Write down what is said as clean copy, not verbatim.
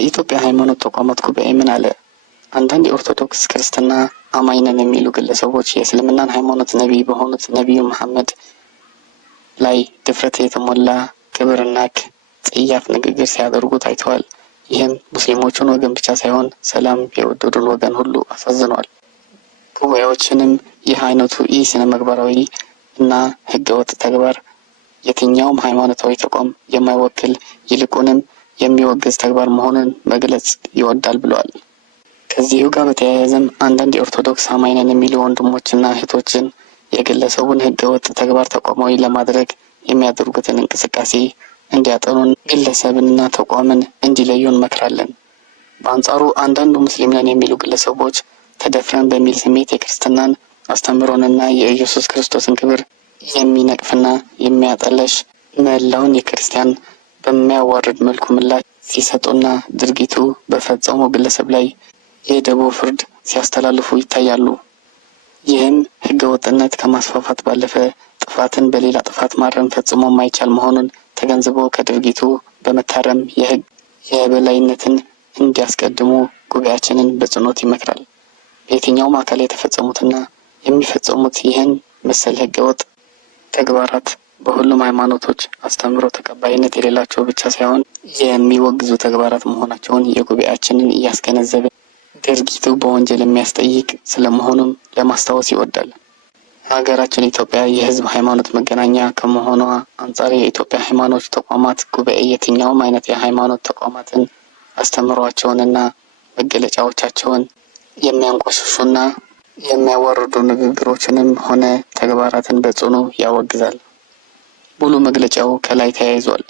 የኢትዮጵያ ሃይማኖት ተቋማት ጉባኤ ምን አለ? አንዳንድ የኦርቶዶክስ ክርስትና አማኝ ነን የሚሉ ግለሰቦች የእስልምናን ሃይማኖት ነቢይ በሆኑት ነቢዩ መሐመድ ላይ ድፍረት የተሞላ ክብርና ጽያፍ ንግግር ሲያደርጉ ታይተዋል። ይህም ሙስሊሞቹን ወገን ብቻ ሳይሆን ሰላም የወደዱን ወገን ሁሉ አሳዝኗል። ጉባኤዎችንም ይህ አይነቱ ስነ ምግባራዊ እና ህገወጥ ተግባር የትኛውም ሃይማኖታዊ ተቋም የማይወክል ይልቁንም የሚወግዝ ተግባር መሆኑን መግለጽ ይወዳል ብለዋል። ከዚሁ ጋር በተያያዘም አንዳንድ የኦርቶዶክስ አማኝ ነን የሚሉ ወንድሞችና እህቶችን የግለሰቡን ህገወጥ ተግባር ተቋማዊ ለማድረግ የሚያደርጉትን እንቅስቃሴ እንዲያጠኑን ግለሰብንና ተቋምን እንዲለዩ እንመክራለን። በአንጻሩ አንዳንዱ ሙስሊም ነን የሚሉ ግለሰቦች ተደፍረን በሚል ስሜት የክርስትናን አስተምህሮንና የኢየሱስ ክርስቶስን ክብር የሚነቅፍና የሚያጠለሽ መላውን የክርስቲያን በሚያዋርድ መልኩ ምላሽ ሲሰጡና ድርጊቱ በፈጸመው ግለሰብ ላይ የደቦ ፍርድ ሲያስተላልፉ ይታያሉ። ይህም ህገወጥነት ከማስፋፋት ባለፈ ጥፋትን በሌላ ጥፋት ማረም ፈጽሞ የማይቻል መሆኑን ተገንዝቦ ከድርጊቱ በመታረም የህግ የበላይነትን እንዲያስቀድሙ ጉባኤያችንን በጽኖት ይመክራል። በየትኛውም አካል የተፈጸሙትና የሚፈጸሙት ይህን መሰል ህገወጥ ተግባራት በሁሉም ሃይማኖቶች አስተምህሮ ተቀባይነት የሌላቸው ብቻ ሳይሆን የሚወግዙ ተግባራት መሆናቸውን የጉባኤያችንን እያስገነዘበ ድርጊቱ በወንጀል የሚያስጠይቅ ስለመሆኑም ለማስታወስ ይወዳል። ሀገራችን ኢትዮጵያ የህዝብ ሃይማኖት መገናኛ ከመሆኗ አንጻር የኢትዮጵያ ሃይማኖት ተቋማት ጉባኤ የትኛውም አይነት የሃይማኖት ተቋማትን አስተምህሯቸውንና መገለጫዎቻቸውን የሚያንቋሽሹና የሚያዋርዱ ንግግሮችንም ሆነ ተግባራትን በጽኑ ያወግዛል። ሙሉ መግለጫው ከላይ ተያይዟል።